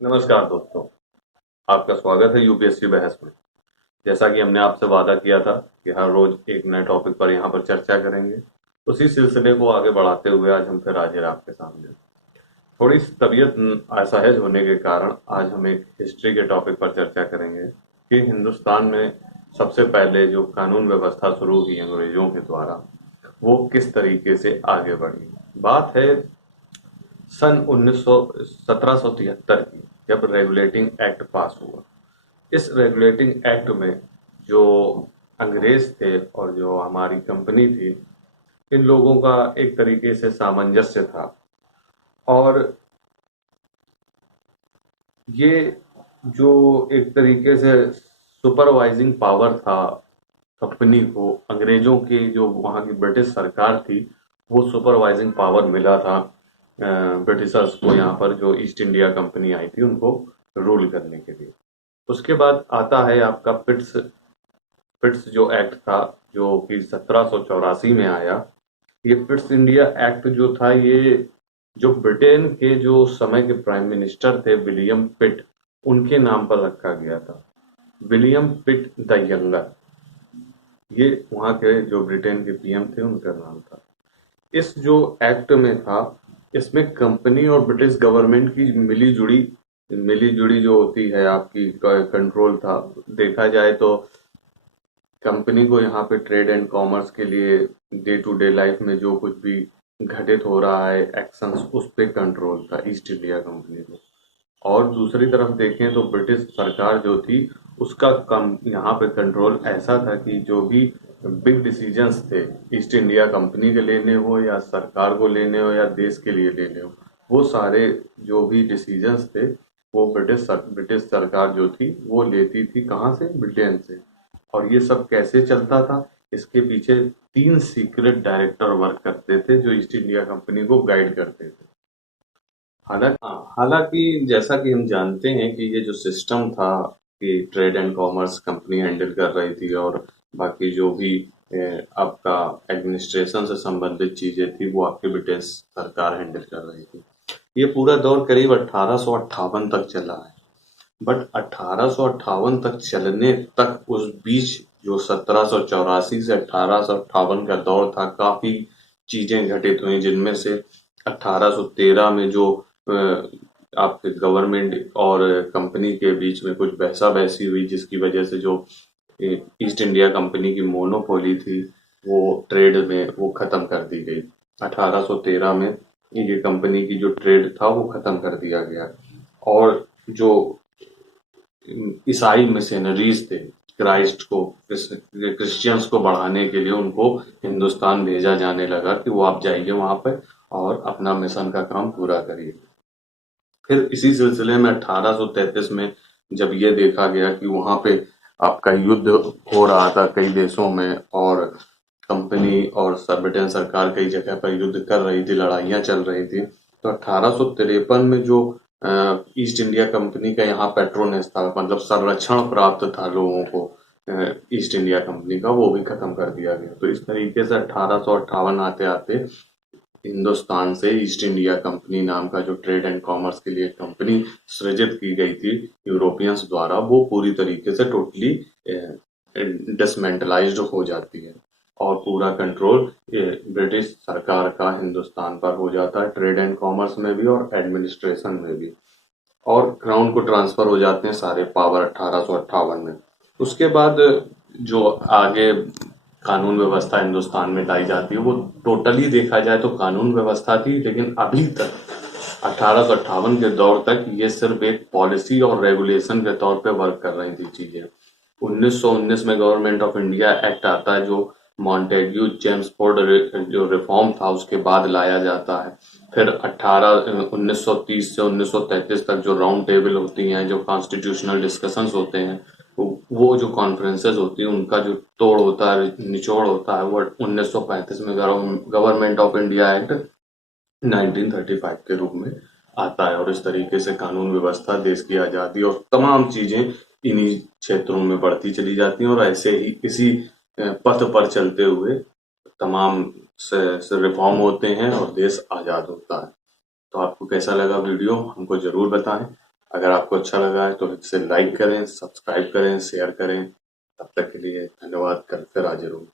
नमस्कार दोस्तों, आपका स्वागत है यूपीएससी बहस में। जैसा कि हमने आपसे वादा किया था कि हर रोज एक नए टॉपिक पर यहाँ पर चर्चा करेंगे, उसी सिलसिले को आगे बढ़ाते हुए आज हम फिर हाजिर हैं आपके सामने। थोड़ी सी तबीयत असहज होने के कारण आज हम एक हिस्ट्री के टॉपिक पर चर्चा करेंगे कि हिंदुस्तान में सबसे पहले जो कानून व्यवस्था शुरू हुई अंग्रेजों के द्वारा, वो किस तरीके से आगे बढ़ी। बात है सन 1773 की, जब रेगुलेटिंग एक्ट पास हुआ। इस रेगुलेटिंग एक्ट में जो अंग्रेज थे और जो हमारी कंपनी थी, इन लोगों का एक तरीके से सामंजस्य था। और ये जो एक तरीके से सुपरवाइजिंग पावर था कंपनी को, अंग्रेजों की जो वहाँ की ब्रिटिश सरकार थी, वो सुपरवाइजिंग पावर मिला था ब्रिटिशर्स को यहाँ पर, जो ईस्ट इंडिया कंपनी आई थी उनको रूल करने के लिए। उसके बाद आता है आपका पिट्स पिट्स जो एक्ट था, जो कि 1784 में आया। ये पिट्स इंडिया एक्ट जो था, ये जो ब्रिटेन के जो समय के प्राइम मिनिस्टर थे विलियम पिट, उनके नाम पर रखा गया था। विलियम पिट द यंगर, ये वहाँ के जो ब्रिटेन के पीएम थे उनका नाम था। इस जो एक्ट में था, इसमें कंपनी और ब्रिटिश गवर्नमेंट की मिली जुड़ी जो होती है आपकी कंट्रोल था। देखा जाए तो कंपनी को यहाँ पे ट्रेड एंड कॉमर्स के लिए डे टू डे लाइफ में जो कुछ भी घटित हो रहा है एक्शंस, उस पे कंट्रोल था ईस्ट इंडिया कंपनी को। और दूसरी तरफ देखें तो ब्रिटिश सरकार जो थी, उसका कम यहाँ पे कंट्रोल ऐसा था कि जो भी बिग डिसीजंस थे ईस्ट इंडिया कंपनी के लेने हो या सरकार को लेने हो या देश के लिए लेने हो, वो सारे जो भी डिसीजंस थे, वो ब्रिटिश सरकार जो थी वो लेती थी। कहाँ से? ब्रिटेन से। और ये सब कैसे चलता था? इसके पीछे 3 सीक्रेट डायरेक्टर वर्क करते थे जो ईस्ट इंडिया कंपनी को गाइड करते थे। हालांकि जैसा कि हम जानते हैं कि ये जो सिस्टम था कि trade and commerce company handle कर रही थी, और बाकी जो भी आपका एडमिनिस्ट्रेशन से संबंधित चीजें थी, वो आपकी ब्रिटिश सरकार हैंडल कर रही थी। ये पूरा दौर करीब 1858 तक चला है। बट 1858 तक चलने तक, उस बीच जो 1784 से 1858 का दौर था, काफी चीजें घटित हुई, जिनमें से 1813 में जो अ, आपके गवर्नमेंट और कंपनी के बीच में कुछ बहसा बहसी हुई, जिसकी वजह से जो ईस्ट इंडिया कंपनी की मोनोपोली थी, वो ट्रेड में वो खत्म कर दी गई। 1813 में ये कंपनी की जो ट्रेड था वो खत्म कर दिया गया। और जो ईसाई मिशनरीज थे, क्रिश्चियंस को बढ़ाने के लिए उनको हिंदुस्तान भेजा जाने लगा कि वो आप जाइए वहां पे और अपना मिशन का काम पूरा करिए। फिर इसी सिलसिले में 1833 में जब ये देखा गया कि वहां पे आपका युद्ध हो रहा था कई देशों में, और कंपनी और ब्रिटेन सरकार कई जगह पर युद्ध कर रही थी, लड़ाइयां चल रही थी, तो 1853 में जो ईस्ट इंडिया कंपनी का यहाँ पेट्रोनेस था, मतलब संरक्षण प्राप्त था लोगों को ईस्ट इंडिया कंपनी का, वो भी खत्म कर दिया गया। तो इस तरीके से 1858 आते आते हिंदुस्तान से ईस्ट इंडिया कंपनी नाम का जो ट्रेड एंड कॉमर्स के लिए कंपनी सृजित की गई थी यूरोपियंस द्वारा, वो पूरी तरीके से टोटली डिसमेंटलाइज्ड हो जाती है। और पूरा कंट्रोल ब्रिटिश सरकार का हिंदुस्तान पर हो जाता है, ट्रेड एंड कॉमर्स में भी और एडमिनिस्ट्रेशन में भी। और क्राउन को ट्रांसफर हो जाते हैं सारे पावर 1858 में। उसके बाद जो आगे कानून व्यवस्था हिंदुस्तान में लाई जाती है, वो टोटली देखा जाए तो कानून व्यवस्था थी, लेकिन अभी तक 1858 के दौर तक ये सिर्फ एक पॉलिसी और रेगुलेशन के तौर पे वर्क कर रही थी चीजें। 1919 में गवर्नमेंट ऑफ इंडिया एक्ट आता है, जो मॉन्टेग्यू चेम्सफोर्ड जो रिफॉर्म था उसके बाद लाया जाता है। फिर 1930 से 1933 तक जो राउंड टेबल होती हैं, जो कॉन्स्टिट्यूशनल डिस्कशंस होते हैं, वो जो कॉन्फ्रेंसेस होती हैं, उनका जो तोड़ होता है, निचोड़ होता है, वो 1935 में गवर्नमेंट ऑफ इंडिया एक्ट 1935 के रूप में आता है। और इस तरीके से कानून व्यवस्था, देश की आजादी और तमाम चीजें इन्हीं क्षेत्रों में बढ़ती चली जाती हैं, और ऐसे ही इसी पथ पर चलते हुए तमाम से रिफॉर्म होते हैं और देश आजाद होता है। तो आपको कैसा लगा वीडियो, हमको जरूर बताएं। अगर आपको अच्छा लगा है तो इसे लाइक करें, सब्सक्राइब करें, शेयर करें। तब तक के लिए धन्यवाद। कल फिर हाजिर हूँ।